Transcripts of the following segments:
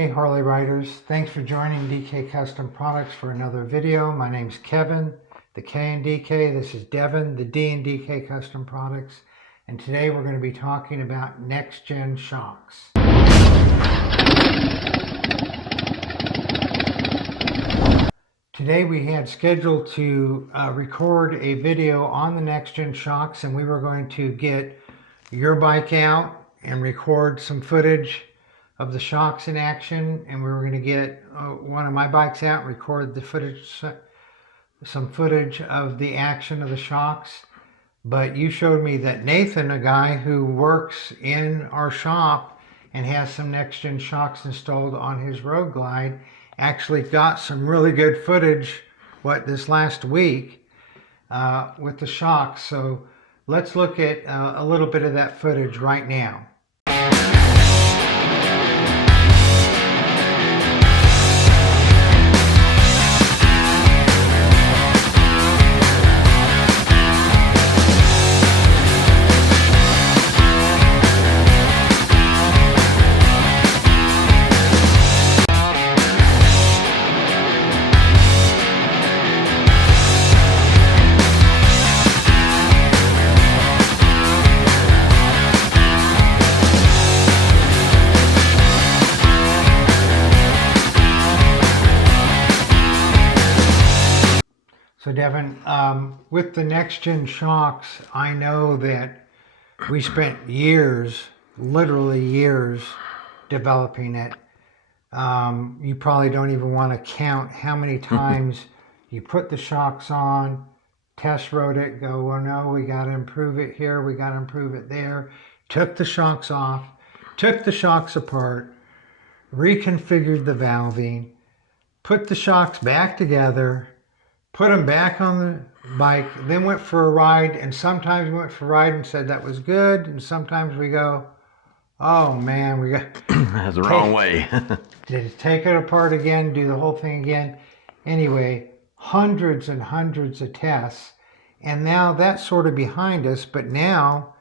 Hey Harley Riders, thanks for joining DK Custom Products for another video. My name's Kevin, the K in DK. This is Devin, the D in DK Custom Products. And today we're going to be talking about NextGen shocks. Today we had scheduled to record a video on the NextGen shocks, and we were going to get your bike out and record some footage of the shocks in action, and we were going to get one of my bikes out and record the footage, some footage of the action of the shocks. But you showed me that Nathan, a guy who works in our shop and has some NextGen shocks installed on his Road Glide, actually got some really good footage this last week with the shocks. So let's look at a little bit of that footage right now. So Devin, with the NextGen shocks, I know that we spent years, literally years, developing it. You probably don't even want to count how many times you put the shocks on, test rode it, go, well, no, we got to improve it here, we got to improve it there. Took the shocks off, took the shocks apart, reconfigured the valving, put the shocks back together, put them back on the bike, then went for a ride, and sometimes we went for a ride and said that was good, and sometimes we go, oh man, we got that's the wrong way. Take it apart again, do the whole thing again. Anyway, hundreds and hundreds of tests, and now that's sort of behind us, but now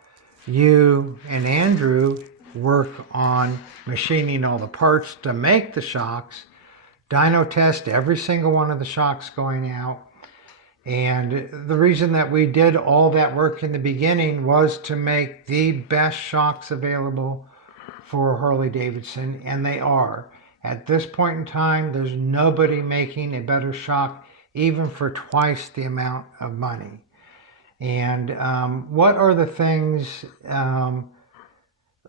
you and Andrew work on machining all the parts to make the shocks, dyno test every single one of the shocks going out. And the reason that we did all that work in the beginning was to make the best shocks available for Harley-Davidson, and they are. At this point in time, there's nobody making a better shock, even for twice the amount of money. And what are the things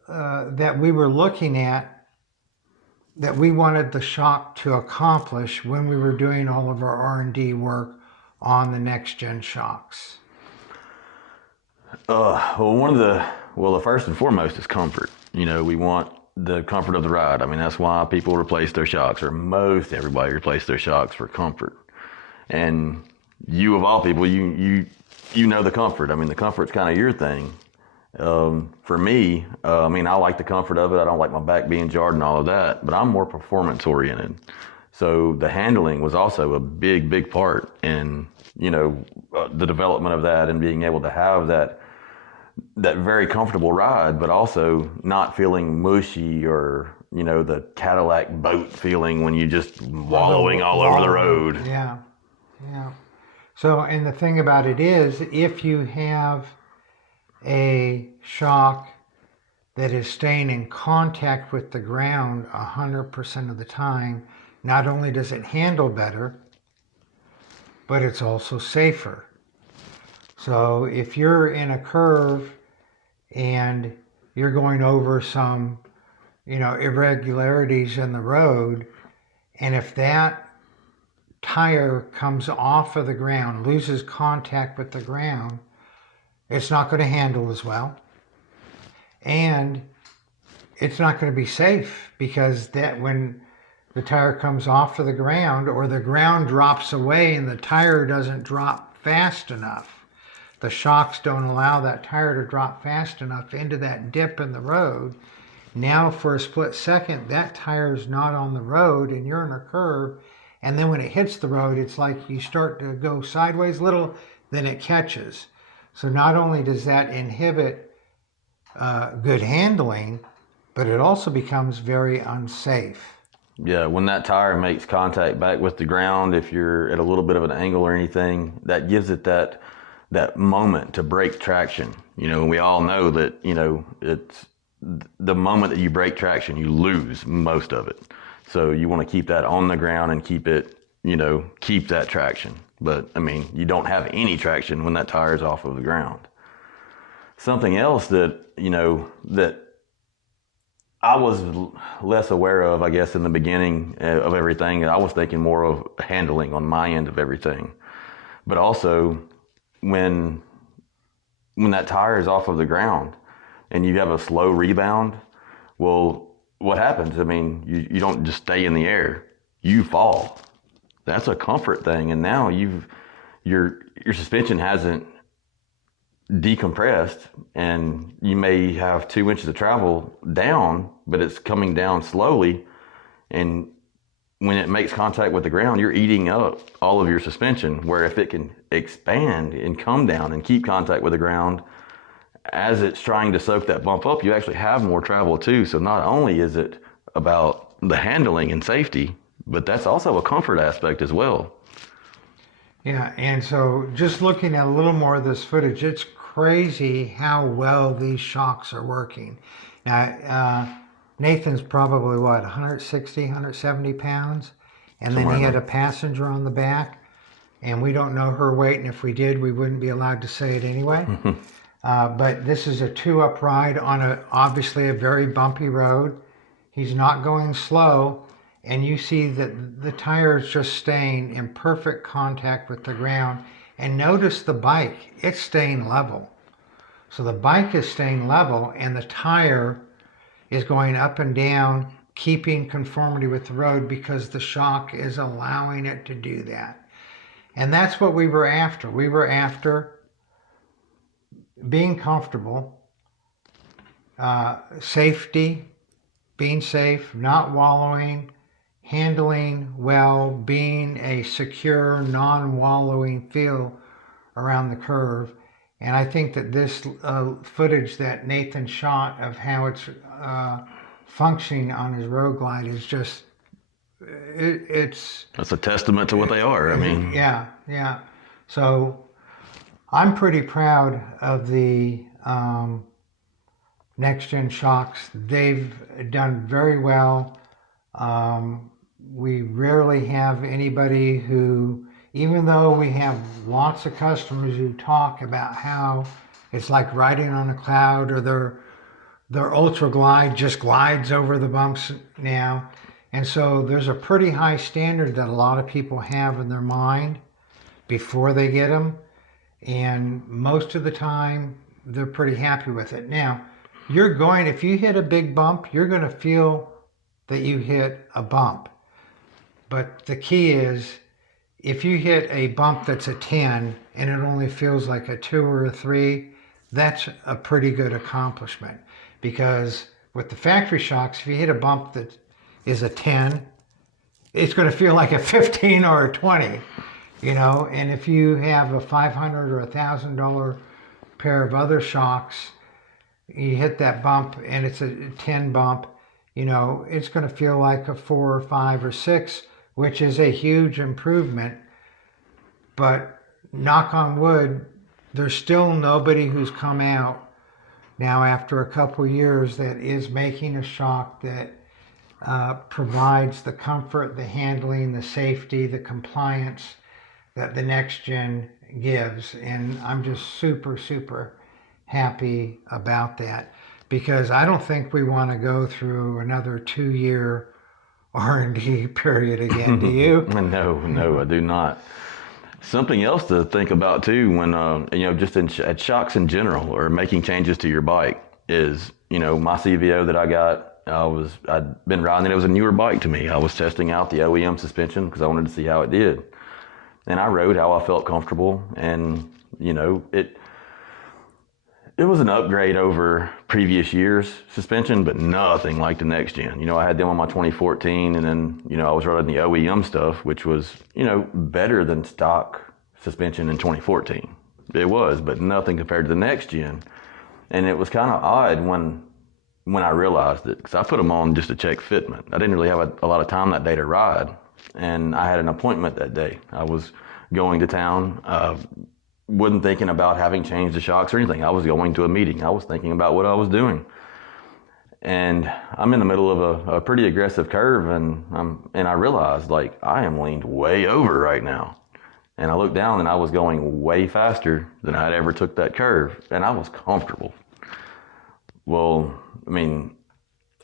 that we were looking at that we wanted the shock to accomplish when we were doing all of our R&D work on the NextGen shocks? The first and foremost is comfort. You know, we want the comfort of the ride. I mean, that's why people replace their shocks, or most everybody replace their shocks for comfort. And you, of all people, you know the comfort. I mean, the comfort's kind of your thing. For me, I mean, I like the comfort of it. I don't like my back being jarred and all of that, but I'm more performance oriented. So the handling was also a big part in, you know, the development of that, and being able to have that very comfortable ride, but also not feeling mushy, or, you know, the Cadillac boat feeling when you just wallowing all over the road. Yeah. So, and the thing about it is, if you have a shock that is staying in contact with the ground 100% of the time, not only does it handle better, but it's also safer. So if you're in a curve and you're going over some, you know, irregularities in the road, and if that tire comes off of the ground, loses contact with the ground, it's not going to handle as well, and it's not going to be safe, because that when the tire comes off of the ground, or the ground drops away and the tire doesn't drop fast enough, the shocks don't allow that tire to drop fast enough into that dip in the road. Now for a split second, that tire is not on the road and you're in a curve, and then when it hits the road, it's like you start to go sideways a little, then it catches. So not only does that inhibit good handling, but it also becomes very unsafe. Yeah, when that tire makes contact back with the ground, if you're at a little bit of an angle or anything, that gives it that moment to break traction. You know, and we all know that, you know, it's the moment that you break traction, you lose most of it. So you want to keep that on the ground and keep it, you know, keep that traction. But I mean, you don't have any traction when that tire is off of the ground. Something else that, you know, that I was less aware of, I guess, in the beginning of everything. I was thinking more of handling on my end of everything. But also, when that tire is off of the ground and you have a slow rebound, well, what happens? I mean, you don't just stay in the air. You fall. That's a comfort thing. And now your suspension hasn't decompressed, and you may have 2 inches of travel down, but it's coming down slowly, and when it makes contact with the ground, you're eating up all of your suspension, where if it can expand and come down and keep contact with the ground as it's trying to soak that bump up, you actually have more travel too. So not only is it about the handling and safety, but that's also a comfort aspect as well. Yeah, and so just looking at a little more of this footage, it's crazy how well these shocks are working. Now, Nathan's probably what, 160, 170 pounds? And then he had a passenger on the back, and we don't know her weight, and if we did, we wouldn't be allowed to say it anyway. But this is a 2-up ride on obviously a very bumpy road. He's not going slow, and you see that the tire is just staying in perfect contact with the ground. And notice the bike, it's staying level. So the bike is staying level and the tire is going up and down, keeping conformity with the road because the shock is allowing it to do that. And that's what we were after. We were after being comfortable, safety, being safe, not wallowing, handling well, being a secure, non-wallowing feel around the curve. And I think that this footage that Nathan shot of how it's functioning on his road glide is just, it's... That's a testament to what they are. I mean... Yeah. So I'm pretty proud of the NexGen shocks. They've done very well. We rarely have anybody who, even though we have lots of customers who talk about how it's like riding on a cloud, or their Ultra Glide just glides over the bumps now. And so there's a pretty high standard that a lot of people have in their mind before they get them. And most of the time, they're pretty happy with it. Now, if you hit a big bump, you're going to feel that you hit a bump. But the key is, if you hit a bump that's a 10 and it only feels like a 2 or a 3, that's a pretty good accomplishment. Because with the factory shocks, if you hit a bump that is a 10, it's going to feel like a 15 or a 20, you know. And if you have a $500 or $1,000 pair of other shocks, you hit that bump and it's a 10 bump, you know, it's going to feel like a 4 or 5 or 6, which is a huge improvement. But knock on wood, there's still nobody who's come out now after a couple years that is making a shock that provides the comfort, the handling, the safety, the compliance that the NextGen gives. And I'm just super, super happy about that, because I don't think we want to go through another 2-year R&D period again. Do you? No, I do not. Something else to think about too, when just at shocks in general, or making changes to your bike, is, my CVO that I got. I'd been riding it. It was a newer bike to me. I was testing out the OEM suspension because I wanted to see how it did, and I rode how I felt comfortable. And it was an upgrade over previous years' suspension, but nothing like the NextGen. I had them on my 2014, and then, I was riding the OEM stuff, which was, better than stock suspension in 2014. It was, but nothing compared to the NextGen. And it was kind of odd when when I realized it, because I put them on just to check fitment. I didn't really have a lot of time that day to ride, and I had an appointment that day. I was going to town, wasn't thinking about having changed the shocks or anything. I was going to a meeting. I was thinking about what I was doing. And I'm in the middle of a pretty aggressive curve, and I realized, like, I am leaned way over right now. And I looked down and I was going way faster than I'd ever took that curve, and I was comfortable. Well, I mean,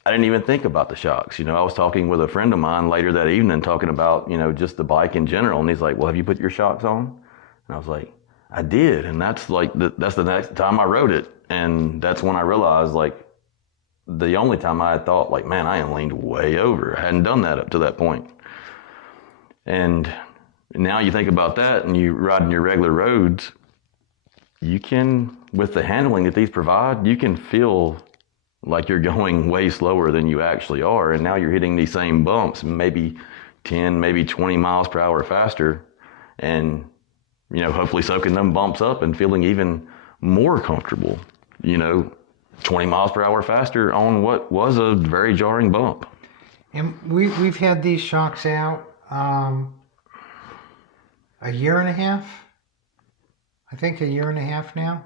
I didn't even think about the shocks. I was talking with a friend of mine later that evening talking about, just the bike in general. And he's like, well, have you put your shocks on? And I was like, I did. And that's like, that's the next time I rode it. And that's when I realized, like, the only time I had thought, like, man, I am leaned way over. I hadn't done that up to that point. And now you think about that and you ride in your regular roads, you can, with the handling that these provide, you can feel like you're going way slower than you actually are. And now you're hitting these same bumps, maybe 10, maybe 20 miles per hour faster. And, hopefully soaking them bumps up and feeling even more comfortable, 20 miles per hour faster on what was a very jarring bump. And we've had these shocks out a year and a half. I think a year and a half now.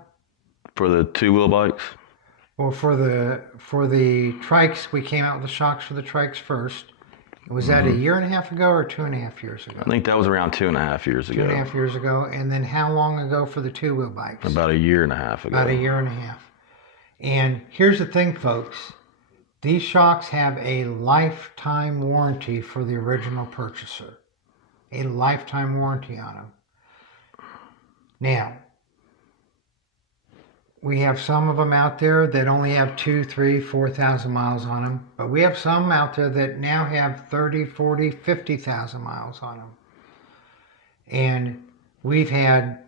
For the two-wheel bikes? Well, for the trikes, we came out with the shocks for the trikes first. Was that a year and a half ago or 2.5 years ago? I think that was around 2.5 years ago. 2.5 years ago. And then how long ago for the two-wheel bikes? About a year and a half ago. About a year and a half. And here's the thing, folks. These shocks have a lifetime warranty for the original purchaser. A lifetime warranty on them. Now, we have some of them out there that only have 2,000, 3,000, 4,000 miles on them. But we have some out there that now have 30, 40, 50,000 miles on them. And we've had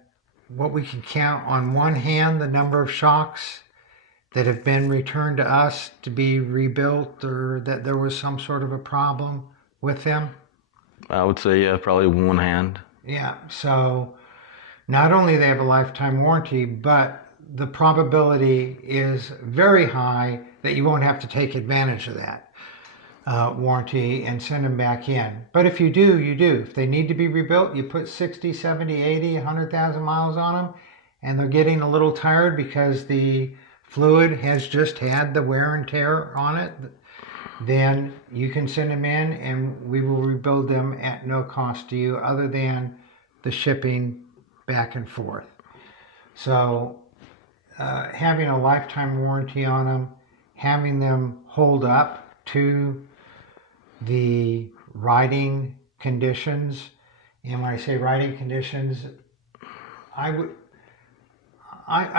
what we can count on one hand the number of shocks that have been returned to us to be rebuilt, or that there was some sort of a problem with them. I would say, yeah, probably one hand. Yeah, so not only they have a lifetime warranty, but the probability is very high that you won't have to take advantage of that warranty and send them back in. But if you do, you do. If they need to be rebuilt, you put 60, 70, 80, 100,000 miles on them, and they're getting a little tired because the fluid has just had the wear and tear on it, then you can send them in and we will rebuild them at no cost to you other than the shipping back and forth. So having a lifetime warranty on them, having them hold up to the riding conditions, and when I say riding conditions, I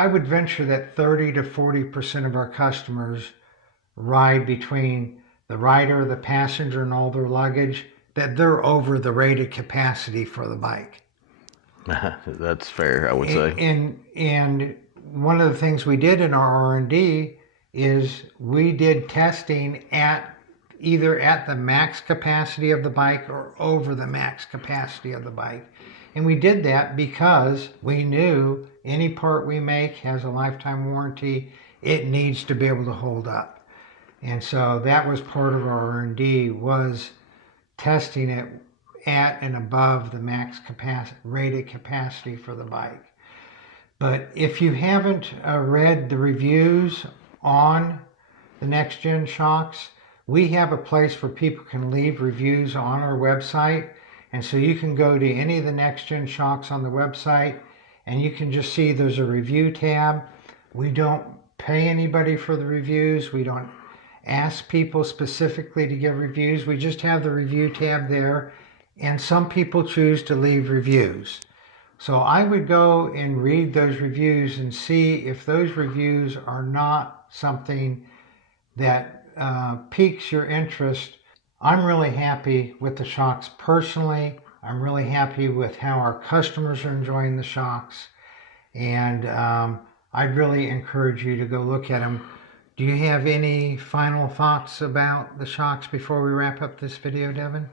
would venture that 30 to 40% of our customers ride between the rider, the passenger, and all their luggage, that they're over the rated capacity for the bike. That's fair, I would say. And one of the things we did in our R&D is we did testing at either at the max capacity of the bike or over the max capacity of the bike. And we did that because we knew any part we make has a lifetime warranty. It needs to be able to hold up. And so that was part of our R&D, was testing it at and above the max capacity, rated capacity for the bike. But if you haven't read the reviews on the NextGen shocks, we have a place where people can leave reviews on our website. And so you can go to any of the NextGen shocks on the website and you can just see there's a review tab. We don't pay anybody for the reviews. We don't ask people specifically to give reviews. We just have the review tab there, and some people choose to leave reviews. So I would go and read those reviews and see if those reviews are not something that piques your interest. I'm really happy with the shocks personally. I'm really happy with how our customers are enjoying the shocks, and I'd really encourage you to go look at them. Do you have any final thoughts about the shocks before we wrap up this video, Devin?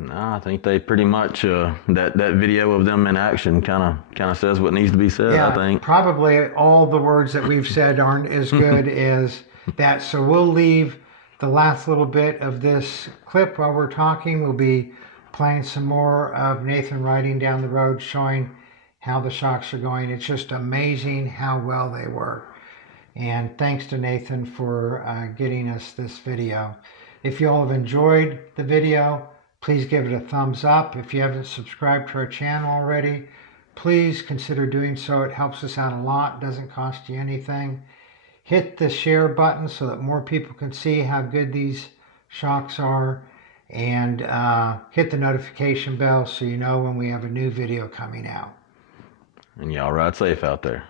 No, I think they pretty much that video of them in action kind of says what needs to be said. Yeah, I think probably all the words that we've said aren't as good as that. So we'll leave the last little bit of this clip while we're talking. We'll be playing some more of Nathan riding down the road, showing how the shocks are going. It's just amazing how well they work. And thanks to Nathan for getting us this video. If you all have enjoyed the video, please give it a thumbs up. If you haven't subscribed to our channel already, please consider doing so. It helps us out a lot, doesn't cost you anything. Hit the share button so that more people can see how good these shocks are, and hit the notification bell so you know when we have a new video coming out. And y'all ride safe out there.